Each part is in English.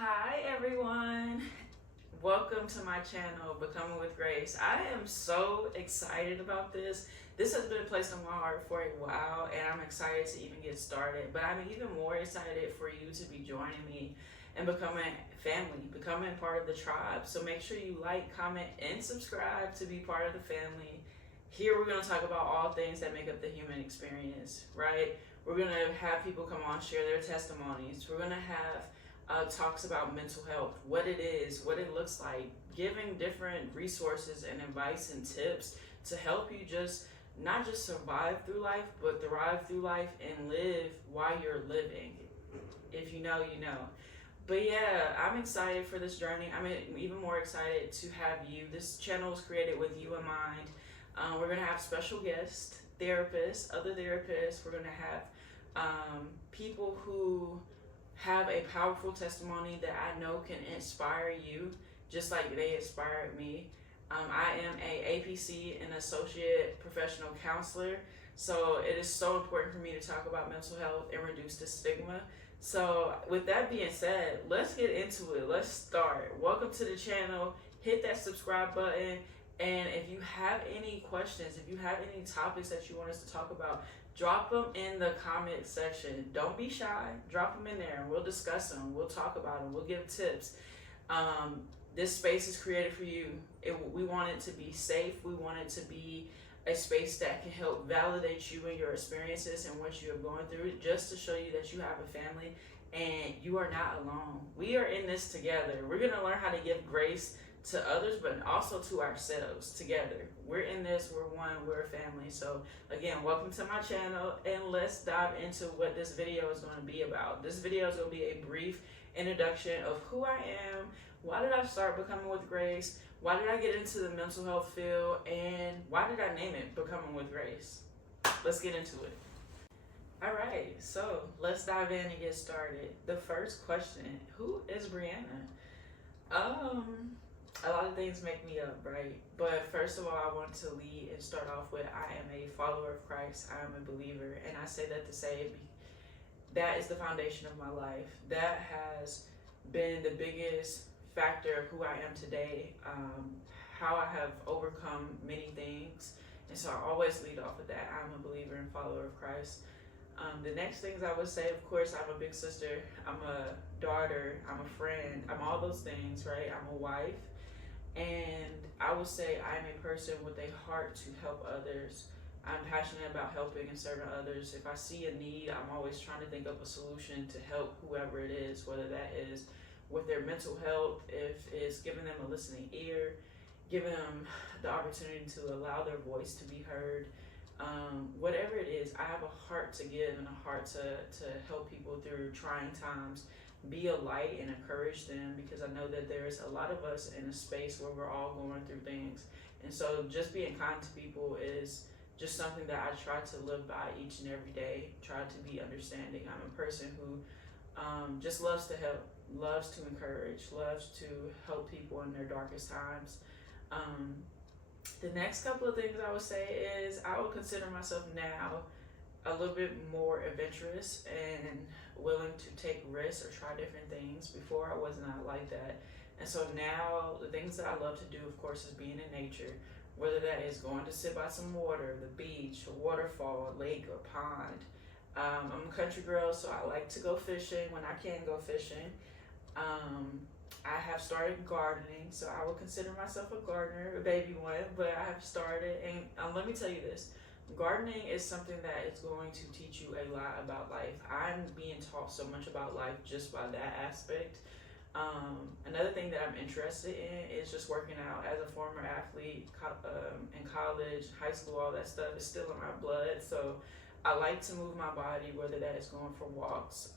Hi everyone, welcome to my channel, Becoming with Grace. I am so excited about this. This has been placed on my heart for a while and I'm excited to even get started, but I'm even more excited for you to be joining me and becoming family, becoming part of the tribe. So make sure you like, comment, and subscribe to be part of the family. Here we're going to talk about all things that make up the human experience, right? We're going to have people come on, share their testimonies. We're going to have talks about mental health, what it is, what it looks like, giving different resources and advice and tips to help you just not just survive through life, but thrive through life and live while you're living. If you know, you know. But yeah, I'm excited for this journey. I'm even more excited to have you. This channel was created with you in mind. We're going to have special guests, therapists, other therapists. We're going to have people who have a powerful testimony that I know can inspire you just like they inspired me. I am a APC, an associate professional counselor, so it is so important for me to talk about mental health and reduce the stigma. So with that being said, let's get into it. Let's start. Welcome to the channel. Hit that subscribe button. And if you have any questions, if you have any topics that you want us to talk about, drop them in the comment section. Don't be shy. Drop them in there and we'll discuss them. We'll talk about them. We'll give tips. This space is created for you. We want it to be safe. We want it to be a space that can help validate you and your experiences and what you are going through, just to show you that you have a family and you are not alone. We are in this together. We're going to learn how to give grace to others, but also to ourselves together. We're in this, we're one, we're a family. So again, welcome to my channel and let's dive into what this video is going to be about. This video is going to be a brief introduction of who I am, why did I start Becoming with Grace, why did I get into the mental health field, and why did I name it Becoming with Grace. Let's get into it. All right, so let's dive in and get started. The first question, who is Brianna? A lot of things make me up, right? But first of all, I want to lead and start off with I am a follower of Christ. I am a believer. And I say that to say that is the foundation of my life. That has been the biggest factor of who I am today, how I have overcome many things. And so I always lead off of that. I'm a believer and follower of Christ. The next things I would say, of course, I'm a big sister. I'm a daughter. I'm a friend. I'm all those things, right? I'm a wife. And I would say I'm a person with a heart to help others. I'm passionate about helping and serving others. If I see a need, I'm always trying to think of a solution to help whoever it is, whether that is with their mental health, if it's giving them a listening ear, giving them the opportunity to allow their voice to be heard. Whatever it is, I have a heart to give and a heart to help people through trying times, be a light and encourage them, because I know that there's a lot of us in a space where we're all going through things. And so just being kind to people is just something that I try to live by each and every day, try to be understanding. I'm a person who just loves to help, loves to encourage, loves to help people in their darkest times. The next couple of things I would say is I would consider myself now a little bit more adventurous and willing to take risks or try different things. Before I was not like that. And so now the things that I love to do, of course, is being in nature, whether that is going to sit by some water, the beach, a waterfall, a lake, or pond. I'm a country girl, so I like to go fishing when I can go fishing. I have started gardening, so I would consider myself a gardener, a baby one, but I have started, and let me tell you this, gardening is something that is going to teach you a lot about life. I'm being taught so much about life just by that aspect. Another thing that I'm interested in is just working out. As a former athlete in college, high school, all that stuff is still in my blood, so I like to move my body, whether that is going for walks,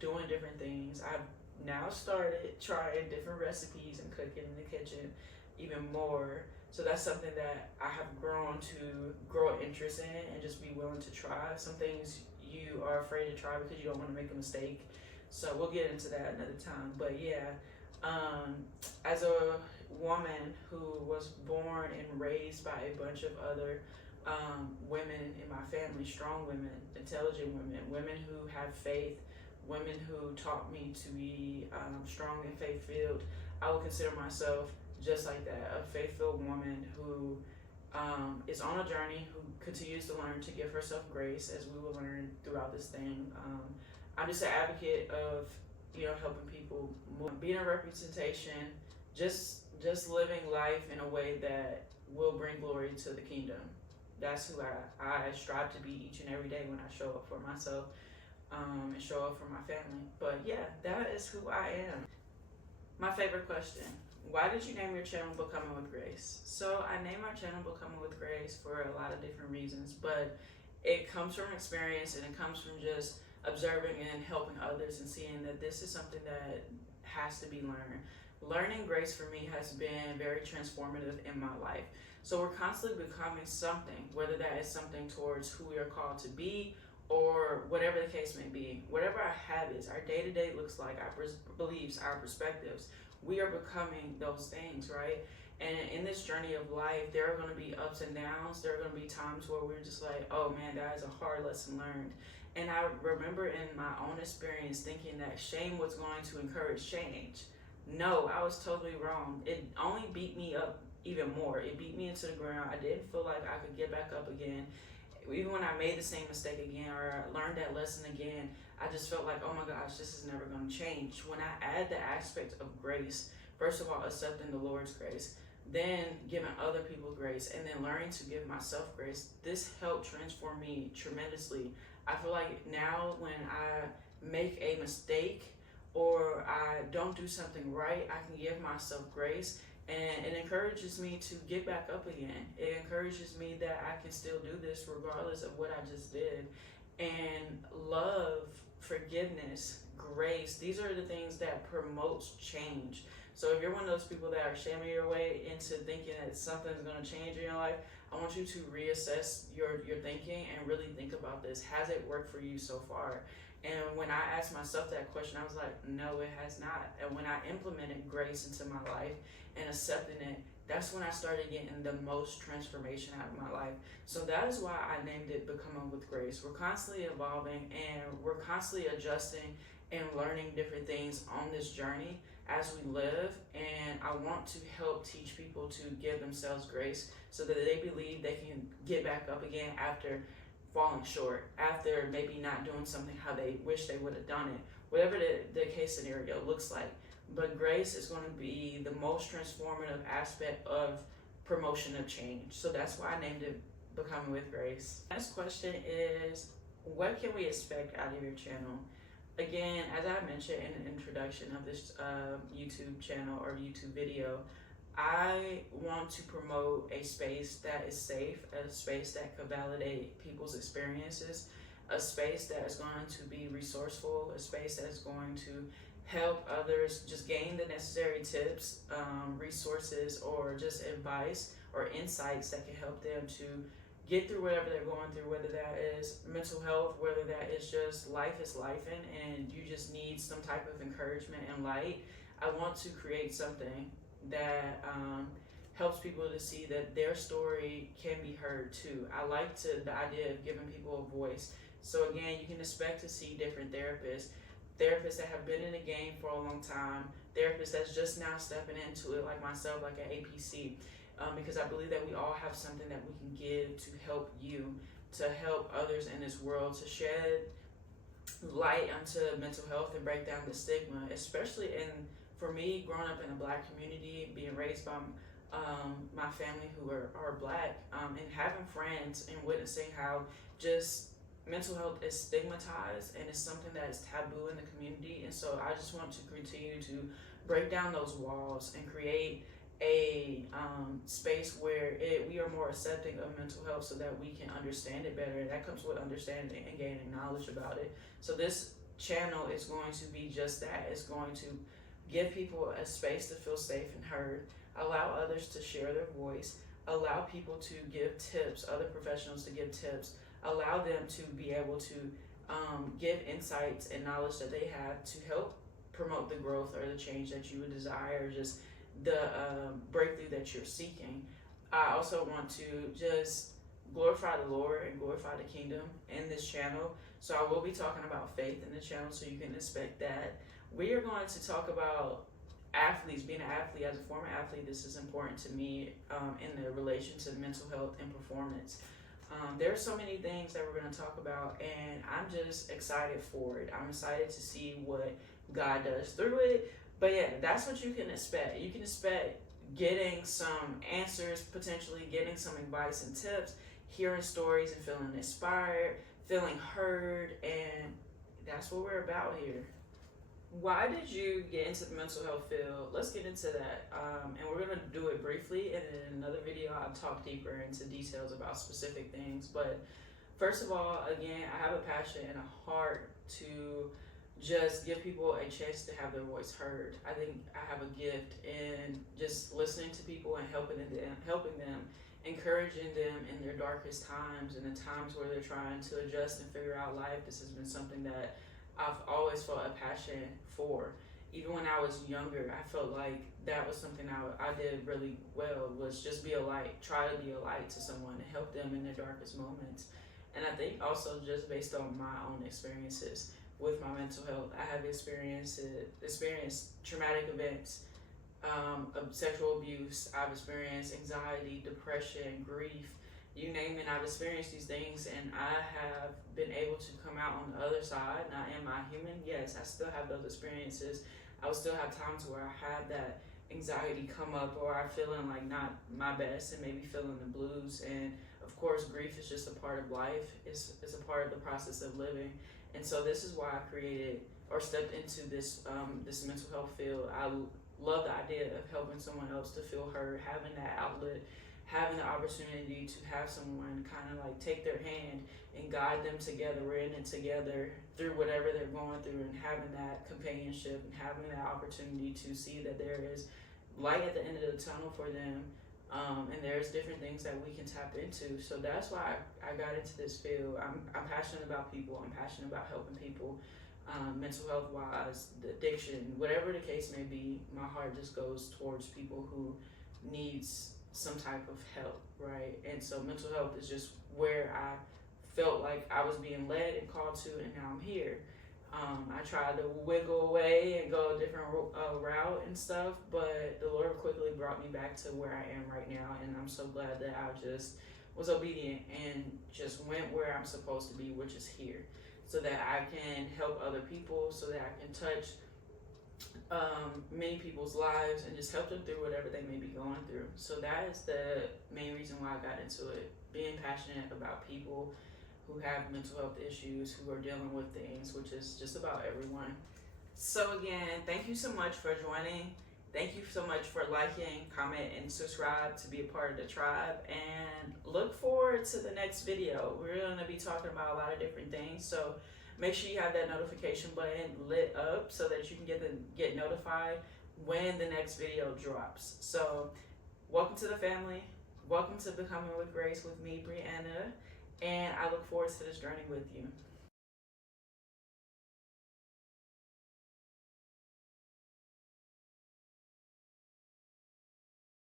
doing different things. I've now started trying different recipes and cooking in the kitchen even more. So that's something that I have grown to grow an interest in and just be willing to try. Some things you are afraid to try because you don't want to make a mistake. So we'll get into that another time. But yeah, as a woman who was born and raised by a bunch of other women in my family, strong women, intelligent women, women who have faith, women who taught me to be strong and faith-filled. I would consider myself just like that, a faith-filled woman who is on a journey, who continues to learn to give herself grace, as we will learn throughout this thing. I'm just an advocate of, helping people move, being a representation, just living life in a way that will bring glory to the kingdom. That's who I strive to be each and every day when I show up for myself, and show up for my family. But yeah, that is who I am. My favorite question: why did you name your channel Becoming with Grace? So I named my channel Becoming with Grace for a lot of different reasons, but it comes from experience, and it comes from just observing and helping others and seeing that this is something that has to be learned. Learning grace for me has been very transformative in my life. So we're constantly becoming something, whether that is something towards who we are called to be, or whatever the case may be. Whatever our habits, our day-to-day looks like, our beliefs, our perspectives, we are becoming those things, right? And in this journey of life, there are going to be ups and downs. There are going to be times where we're just like, oh man, that is a hard lesson learned. And I remember in my own experience thinking that shame was going to encourage change. No, I was totally wrong. It only beat me up even more. It beat me into the ground. I didn't feel like I could get back up again. Even when I made the same mistake again, or I learned that lesson again, I just felt like, oh my gosh, this is never going to change. When I add the aspect of grace, first of all, accepting the Lord's grace, then giving other people grace, and then learning to give myself grace, this helped transform me tremendously. I feel like now when I make a mistake or I don't do something right, I can give myself grace, and it encourages me to get back up again. It encourages me that I can still do this regardless of what I just did. And love, forgiveness, grace, these are the things that promotes change. So if you're one of those people that are shaming your way into thinking that something's going to change in your life, I want you to reassess your thinking and really think about this. Has it worked for you so far? And when I asked myself that question, I was like, no, it has not. And when I implemented grace into my life and accepting it, that's when I started getting the most transformation out of my life. So that is why I named it Becoming with Grace. We're constantly evolving, and we're constantly adjusting and learning different things on this journey as we live. And I want to help teach people to give themselves grace so that they believe they can get back up again after falling short, after maybe not doing something how they wish they would have done it, whatever the case scenario looks like. But grace is going to be the most transformative aspect of promotion of change. So that's why I named it Becoming with Grace. Next question is, what can we expect out of your channel? Again, as I mentioned in the introduction of this YouTube channel or YouTube video, I want to promote a space that is safe, a space that could validate people's experiences, a space that is going to be resourceful, a space that is going to help others just gain the necessary tips, resources, or just advice or insights that can help them to get through whatever they're going through, whether that is mental health, whether that is just life is lifing and you just need some type of encouragement and light. I want to create something that helps people to see that their story can be heard too. I like the idea of giving people a voice. So again, you can expect to see different therapists that have been in the game for a long time, therapists that's just now stepping into it, like myself, like an APC, because I believe that we all have something that we can give to help you, to help others in this world, to shed light onto mental health and break down the stigma, especially for me, growing up in a Black community, being raised by my family who are Black, and having friends and witnessing how just mental health is stigmatized and it's something that is taboo in the community. And so I just want to continue to break down those walls and create a space where we are more accepting of mental health so that we can understand it better. And that comes with understanding and gaining knowledge about it. So this channel is going to be just that. It's going to give people a space to feel safe and heard, allow others to share their voice, allow people to give tips, other professionals to give tips, allow them to be able to give insights and knowledge that they have to help promote the growth or the change that you would desire, or just the breakthrough that you're seeking. I also want to just glorify the Lord and glorify the kingdom in this channel. So I will be talking about faith in the channel, so you can expect that. We are going to talk about athletes, being an athlete. As a former athlete, this is important to me in the relation to mental health and performance. There are so many things that we're going to talk about, and I'm just excited for it. I'm excited to see what God does through it. But yeah, that's what you can expect. You can expect getting some answers, potentially getting some advice and tips, hearing stories and feeling inspired, feeling heard, and that's what we're about here. Why did you get into the mental health field? Let's get into that. And we're going to do it briefly, and in another video I'll talk deeper into details about specific things. But first of all, again, I have a passion and a heart to just give people a chance to have their voice heard. I think I have a gift in just listening to people and helping them, encouraging them in their darkest times and the times where they're trying to adjust and figure out life. This has been something that I've always felt a passion for. Even when I was younger, I felt like that was something I did really well, was just be a light, try to be a light to someone and help them in their darkest moments. And I think also just based on my own experiences with my mental health, I have experienced traumatic events, sexual abuse. I've experienced anxiety, depression, grief, you name it. I've experienced these things, and I have been able to come out on the other side. Now, am I human? Yes, I still have those experiences. I will still have times where I had that anxiety come up, or I'm feeling like not my best and maybe feeling the blues. And of course, grief is just a part of life. It's a part of the process of living. And so this is why I created or stepped into this this mental health field. I love the idea of helping someone else to feel heard, having that outlet, having the opportunity to have someone kind of like take their hand and guide them together. We're in it together through whatever they're going through, and having that companionship and having that opportunity to see that there is light at the end of the tunnel for them. And there's different things that we can tap into. So that's why I got into this field. I'm passionate about people. I'm passionate about helping people, mental health wise, the addiction, whatever the case may be. My heart just goes towards people who needs some type of help, right? And so mental health is just where I felt like I was being led and called to, and now I'm here. I tried to wiggle away and go a different route and stuff, but the Lord quickly brought me back to where I am right now, and I'm so glad that I just was obedient and just went where I'm supposed to be, which is here, so that I can help other people, so that I can touch many people's lives and just help them through whatever they may be going through. So that is the main reason why I got into it, being passionate about people who have mental health issues, who are dealing with things, which is just about everyone. So again, thank you so much for joining. Thank you so much for liking, comment, and subscribe to be a part of the tribe. And look forward to the next video. We're going to be talking about a lot of different things. So make sure you have that notification button lit up so that you can get notified when the next video drops. So welcome to the family. Welcome to Becoming with Grace with me, Brianna. And I look forward to this journey with you.